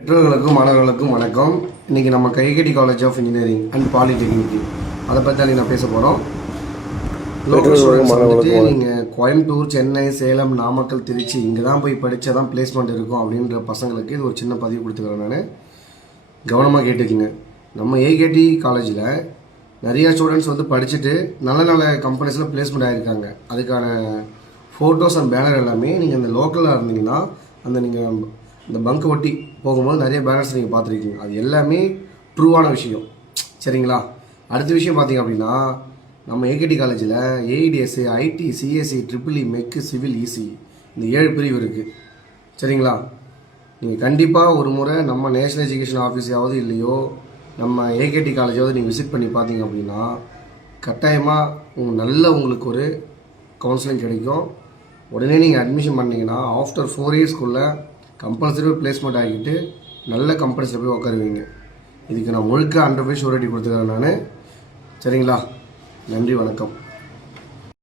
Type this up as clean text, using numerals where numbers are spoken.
பெற்றோர்களுக்கும் மாணவர்களுக்கும் வணக்கம். இன்றைக்கி நம்ம கைகடி college of engineering and polytechnic அதை பற்றி தான் நான் பேச போகிறோம். லோக்கல் ஸ்டூடெண்ட்ஸ் வந்துட்டு நீங்கள் கோயம்புத்தூர், சென்னை, சேலம், நாமக்கல், திருச்சி இங்கே தான் போய் படித்தா தான் பிளேஸ்மெண்ட் இருக்கும் அப்படின்ற பசங்களுக்கு இது ஒரு சின்ன பதிவு கொடுத்துக்கிறேன். நான் கவனமாக கேட்டுக்குங்க. நம்ம ஏகேடி காலேஜில் நிறையா ஸ்டூடெண்ட்ஸ் வந்து படிச்சுட்டு நல்ல நல்ல கம்பெனிஸில் பிளேஸ்மெண்ட் ஆகியிருக்காங்க. அதுக்கான ஃபோட்டோஸ் அண்ட் பேனர் எல்லாமே நீங்கள் அந்த லோக்கலில் இருந்தீங்கன்னா அந்த நீங்கள் இந்த பங்க் ஒட்டி போகும்போது நிறைய பேனர்ஸ் நீங்கள் பார்த்துருக்கீங்க. அது எல்லாமே ட்ரூவான விஷயம், சரிங்களா? அடுத்த விஷயம் பார்த்தீங்க அப்படின்னா, நம்ம ஏகேடி காலேஜில் AIDS, IT, CSC, triple E, mech, civil, EC இந்த 7 பிரிவு இருக்குது, சரிங்களா? நீங்கள் கண்டிப்பாக ஒரு முறை நம்ம நேஷ்னல் எஜுகேஷன் ஆஃபீஸாவது இல்லையோ நம்ம ஏகேடி காலேஜாவது நீங்கள் விசிட் பண்ணி பார்த்தீங்க அப்படின்னா கட்டாயமாக உங்களுக்கு ஒரு கவுன்சிலிங் கிடைக்கும். உடனே நீங்கள் அட்மிஷன் பண்ணிங்கன்னா ஆஃப்டர் 4 இயர்ஸ்க்குள்ளே கம்பல்சரி பிளேஸ்மெண்ட் ஆகிட்டு நல்ல கம்பெனிஸில் போய் உட்காருவீங்க. இதுக்கு நான் முழுக்க 100% ஷூரிட்டி கொடுத்துக்கிறேன் நான், சரிங்களா? நன்றி, வணக்கம்.